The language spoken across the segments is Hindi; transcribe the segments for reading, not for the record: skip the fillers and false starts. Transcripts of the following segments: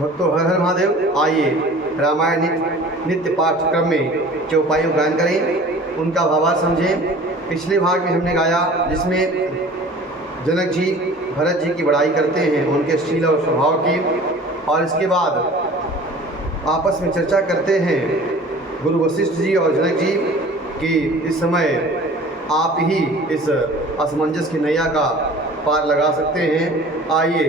भक्तों, हर हर महादेव। आइए रामायण नित्य पाठ क्रम में चौपाइयों गायन करें, उनका भावार्थ समझें। पिछले भाग में हमने गाया जिसमें जनक जी भरत जी की बड़ाई करते हैं, उनके शील और स्वभाव की, और इसके बाद आपस में चर्चा करते हैं गुरु वशिष्ठ जी और जनक जी कि इस समय आप ही इस असमंजस की नैया का पार लगा सकते हैं। आइए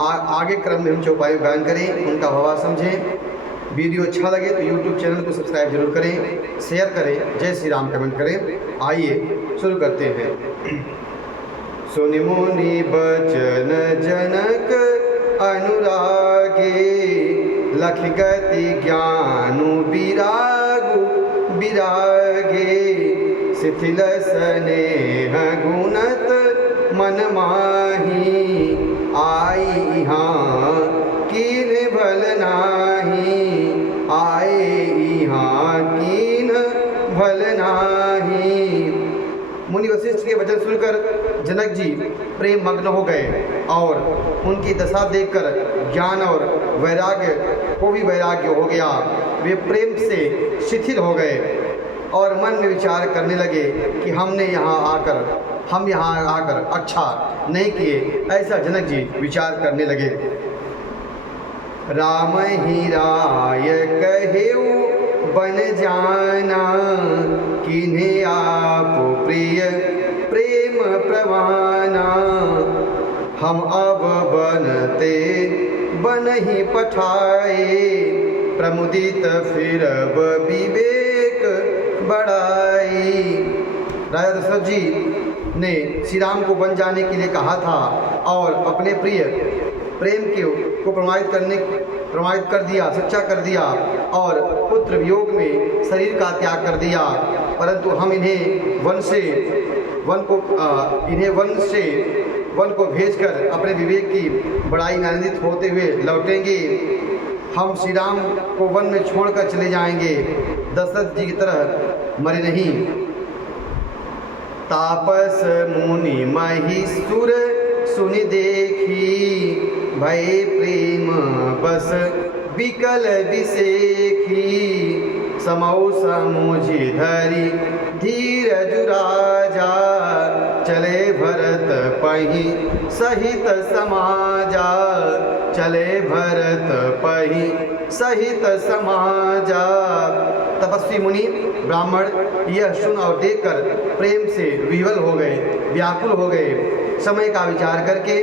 आगे क्रम में हम चौपाई गायन करें, उनका भावार्थ समझें। वीडियो अच्छा लगे तो यूट्यूब चैनल को सब्सक्राइब जरूर करें, शेयर करें, जय श्री राम कमेंट करें। आइए शुरू करते हैं। सुनि मुनि बचन जनक अनुरागे, लख गति ज्ञानु विरागे, शिथिल स्नेह गुणत मन माही, आई हाँ कीन भल नाही, आए हाँ कीन भल नाही। मुनि वशिष्ठ के वचन सुनकर जनक जी प्रेम मग्न हो गए और उनकी दशा देखकर ज्ञान और वैराग्य को भी वैराग्य हो गया। वे प्रेम से शिथिल हो गए और मन में विचार करने लगे कि हम यहाँ आकर अच्छा नहीं किए, ऐसा जनक जी विचार करने लगे। राम ही राय कहेऊ बन जाना, किन्हें आप प्रिय प्रेम प्रवाना, हम अब बनते बन ही पठाए, प्रमुदित फिर विवेक बढ़ाई। राजा दशरथ जी ने श्री राम को बन जाने के लिए कहा था और अपने प्रिय प्रेम को प्रमाणित कर दिया, सच्चा कर दिया और पुत्र वियोग में शरीर का त्याग कर दिया। परंतु हम इन्हें वन को भेजकर अपने विवेक की बड़ाई में आनंदित होते हुए लौटेंगे। हम श्री राम को वन में छोड़कर चले जाएंगे, दशरथ जी की तरह मरे नहीं। तापस मुनि महिसुर सुनि देखी, भय प्रेम बस विकल विसेखी, समौ समुझि धरि धीरज राजा, चले भरत पहि सहित समाजा, चले भरत पहि सहित समाजा। तपस्वी मुनि ब्राह्मण यह सुन और देखकर प्रेम से विह्वल हो गए, व्याकुल हो गए। समय का विचार करके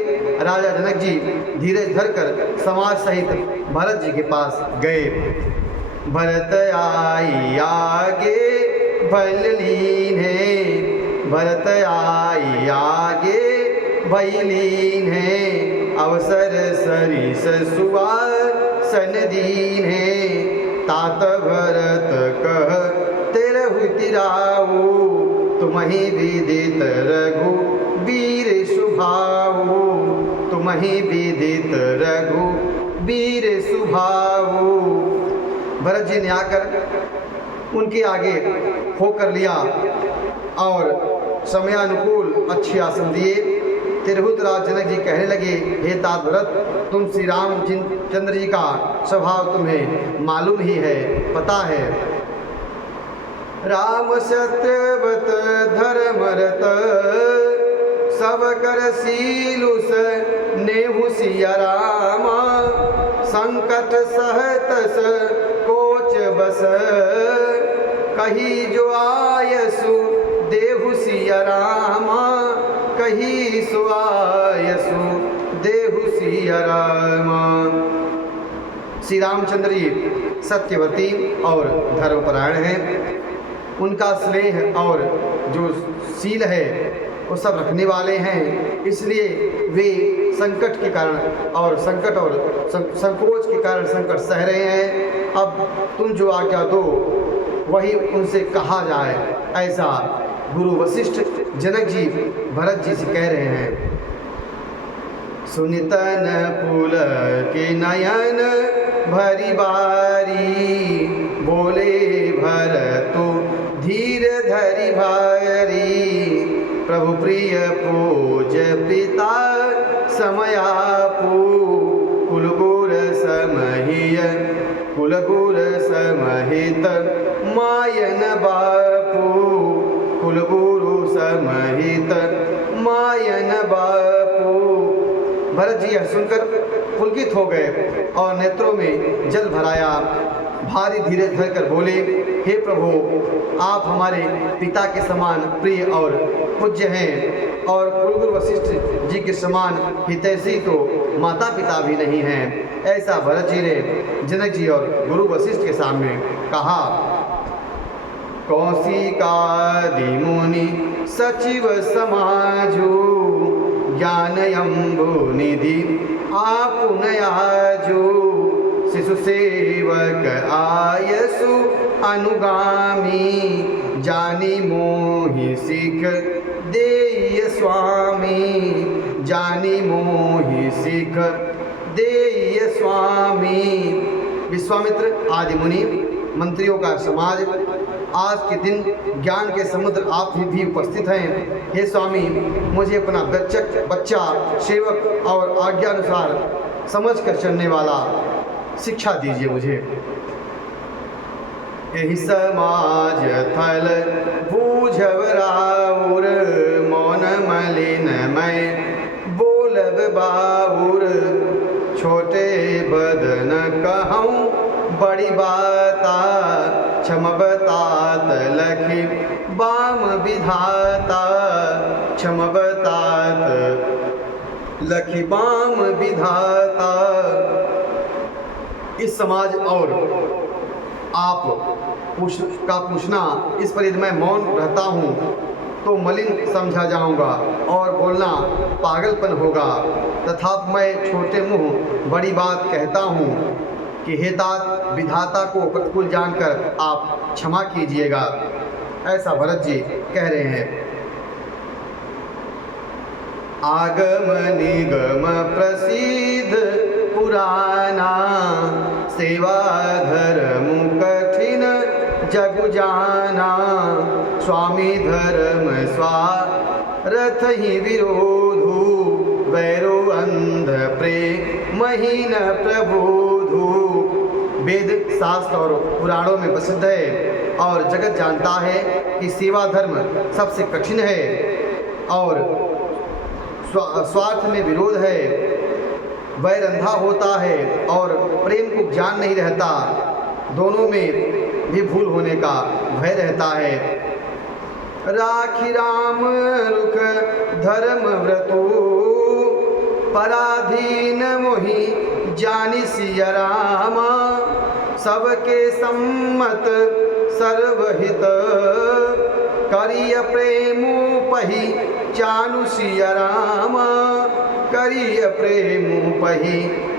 राजा जनक जी धीरज धरकर समाज सहित भरत जी के पास गए। भरत आई आगे भल लीन है, भरत आई आगे भई लीन है, अवसर सरिस सुवासन दीन है, तात भरत कह तेरहु तिराऊ, तुम्हि विदित रघु वीर सुभाऊ, तुम्हि विदित रघु वीर सुभाऊ। भरत जी ने आकर उनके आगे होकर लिया और समयानुकूल अच्छे आसन दिए। तिरहुतराज जनक जी कहने लगे, हे तात भरत, तुम श्री राम चंद्र जी का स्वभाव तुम्हें मालूम ही है, पता है। राम सत्यवत धर्मरत, सब कर सीलुस नेहु सिया रामा, संकट सहतस कोच बस, कही जो आयसु देहु सिया रामा, कही सो आयसु देहु सिया रामा। श्री रामचंद्र जी सत्यवती और धर्मपरायण हैं। उनका स्नेह और जो शील है वो सब रखने वाले हैं, इसलिए वे संकट के कारण और संकोच के कारण संकट सह रहे हैं। अब तुम जो आज्ञा दो वही उनसे कहा जाए, ऐसा गुरु वशिष्ठ जनक जी भरत जी से कह रहे हैं। सुनितन पुल के नयन भरी बारी, बोले भरतु धीर धरि भारी, प्रभु प्रिय पूज पिता समयापू, कुल गुर समहिय कुलगुर समहित मायन बापू, कुलगुरु समहित मायन बापू। भरत जी यह सुनकर पुलकित हो गए और नेत्रों में जल भराया। भारी धीरज धरकर बोले, हे प्रभु, आप हमारे पिता के समान प्रिय और पूज्य हैं और कुलगुरु वशिष्ठ जी के समान हितैषी तो माता पिता भी नहीं हैं। ऐसा भरत जी ने जनक जी और गुरु वशिष्ठ के सामने कहा। कौशिकादि मुनि सचिव समाजु, ज्ञानयंबु निधि आपुनयाजु, शिशु सेवक आयसु अनुगामी, जानी मोहि सिख देय स्वामी, जानी मोहि सिख देय स्वामी। विश्वामित्र आदि मुनि मंत्रियों का समाज, आज के दिन ज्ञान के समुद्र आप भी उपस्थित हैं। हे स्वामी, मुझे अपना बच्चा सेवक और आज्ञा अनुसार समझ कर चलने वाला शिक्षा दीजिए मुझे। एहि समाज थल बूझब राउर, मौन मलिन मैं बोलब बाउर, छोटे बदन कहूँ बड़ी बाता, क्षमबतात लखी बाम विधाता, क्षमबतात लखी बाम विधाता। इस समाज और आप पूछना, इस पर यदि मैं मौन रहता हूँ तो मलिन समझा जाऊँगा और बोलना पागलपन होगा। तथापि मैं छोटे मुँह बड़ी बात कहता हूँ कि हे तात, विधाता को प्रतिकूल जानकर आप क्षमा कीजिएगा। ऐसा भरत जी कह रहे हैं। आगम निगम प्रसिद्ध पुराना, सेवा धर्म कठिन जगु जाना, स्वामी धर्म स्वार्थ ही विरोधु, वैरो अंध प्रेमहीन प्रबोधु। वेद शास्त्र और पुराणों में प्रसिद्ध है और जगत जानता है कि सेवा धर्म सबसे कठिन है और स्वार्थ में विरोध है, वैर अंधा होता है और प्रेम को ज्ञान नहीं रहता, दोनों में भी भूल होने का भय रहता है। राखी राम रुख धर्म व्रतु, पराधीन मोहि जानि सिया रामा, सबके सम्मत सर्वहित, करिय प्रेमु पही चानु सिया रामा, करिय प्रेमु पही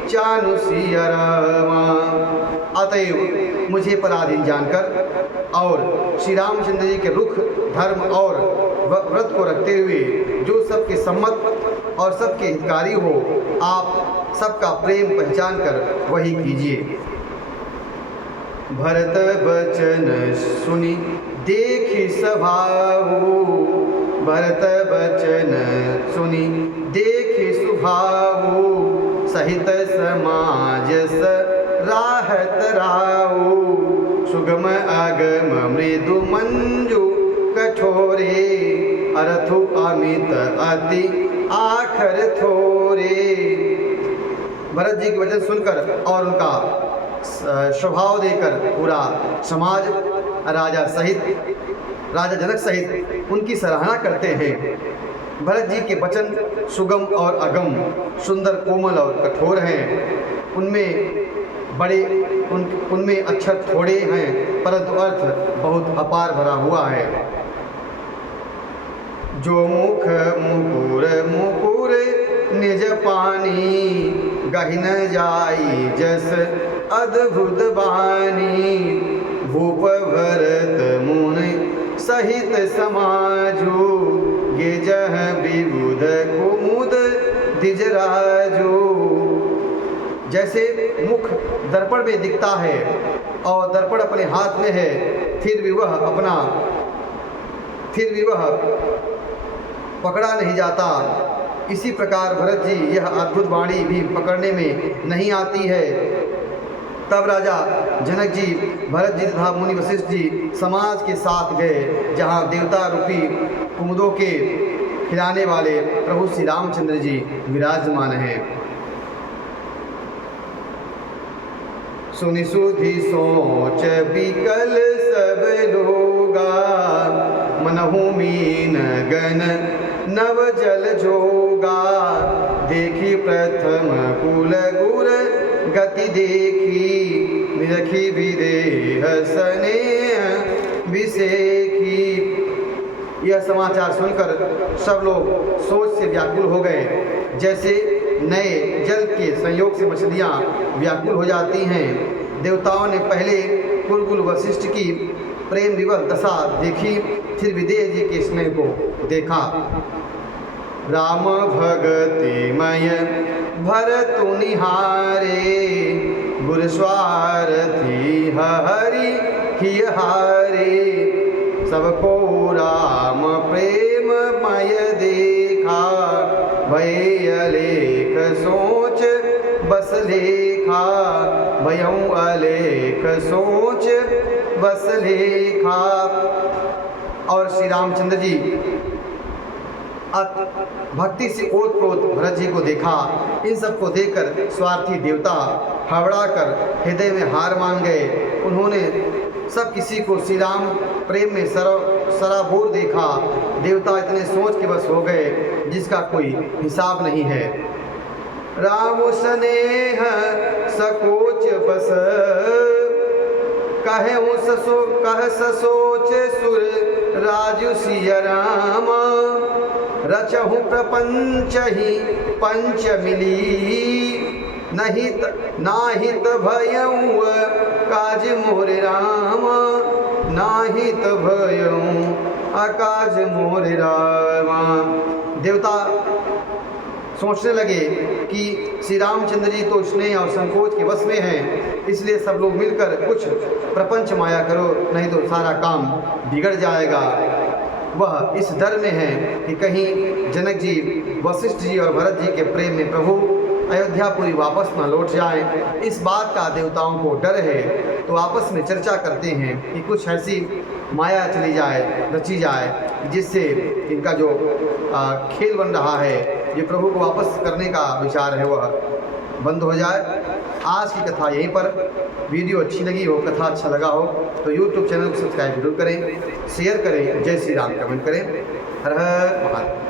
चानु सिया रामा। अतएव मुझे पराधीन जानकर और श्री रामचंद्र जी के रुख धर्म और व्रत को रखते हुए जो सबके सम्मत और सबके हितकारी हो, आप सबका प्रेम पहचान कर वही कीजिए। भरत बचन सुनी देखी सभाऊ, भरत बचन सुनी देखी सुभाऊ, सहित समाज राहत राऊ, सुगम अगम मृदु मंजू कठोरे, अरथु अमित अति आखर थोरे। भरत जी के वचन सुनकर और उनका स्वभाव देकर पूरा समाज राजा जनक सहित उनकी सराहना करते हैं। भरत जी के वचन सुगम और अगम, सुंदर, कोमल और कठोर हैं। उनमें अक्षर थोड़े हैं परंतु अर्थ बहुत अपार भरा हुआ है। जो मुख मुकुर मुकुर निज पानी, गहिन जाई जस अद्भुत बानी, भूप भरत मुनि सहित समाजु, गिजह विबुध कुमुद दिजराजु। जैसे मुख दर्पण में दिखता है और दर्पण अपने हाथ में है, फिर भी वह पकड़ा नहीं जाता, इसी प्रकार भरत जी यह अद्भुत वाणी भी पकड़ने में नहीं आती है। तब राजा जनक जी भरत जी तथा मुनि वशिष्ठ जी समाज के साथ गए, जहाँ देवता रूपी कुमुदों के खिलाने वाले प्रभु श्री रामचंद्र जी विराजमान हैं। सुनि सुधि सोच बिकल सब लोगा, मनहु मीन गण नव जल जोगा। देखी प्रथम कुल गुर गति देखी, निरखी विदेह स्नेह विसेखी। यह समाचार सुनकर सब लोग सोच से व्याकुल हो गए, जैसे नए जल के संयोग से मछलियाँ व्याकुल हो जाती हैं। देवताओं ने पहले कुलकुल वशिष्ठ की प्रेम विवल दशा देखी, फिर विदेह जी के स्नेह को देखा। राम भगतिमय भरतु निहारे, गुर स्वार्थी हरि हिय हारे। सबको राम प्रेममय देखा, भय अलेख सोच बस लेखा। भयं अलेख सोच बस लेखा। और श्री रामचंद्र जी भक्ति से ओतप्रोत भरत जी को देखा। इन सबको देखकर स्वार्थी देवता हड़बड़ा कर हृदय में हार मान गए। उन्होंने सब किसी को श्री राम प्रेम में सराबोर देखा। देवता इतने सोच के बस हो गए जिसका कोई हिसाब नहीं है। राम स्नेह सकोच बस, कह ससोच सुर राजु सिय राम। रचहु प्रपंच ही पंच मिली, नाहित भयऊ काज मोरे राम। नाहित भयऊ अकाज मोरे राम। देवता सोचने लगे कि श्री रामचंद्र जी तो स्नेह और संकोच के वश में हैं, इसलिए सब लोग मिलकर कुछ प्रपंच माया करो, नहीं तो सारा काम बिगड़ जाएगा। वह इस डर में है कि कहीं जनक जी, वशिष्ठ जी और भरत जी के प्रेम में प्रभु अयोध्यापुरी वापस न लौट जाएं। इस बात का देवताओं को डर है, तो आपस में चर्चा करते हैं कि कुछ ऐसी माया चली जाए, रची जाए, जिससे इनका जो खेल बन रहा है, जो प्रभु को वापस करने का विचार है, वह बंद हो जाए। आज की कथा यहीं पर। वीडियो अच्छी लगी हो, कथा अच्छा लगा हो तो यूट्यूब चैनल को सब्सक्राइब जरूर करें, शेयर करें, जय श्री राम कमेंट करें। हर हर महादेव।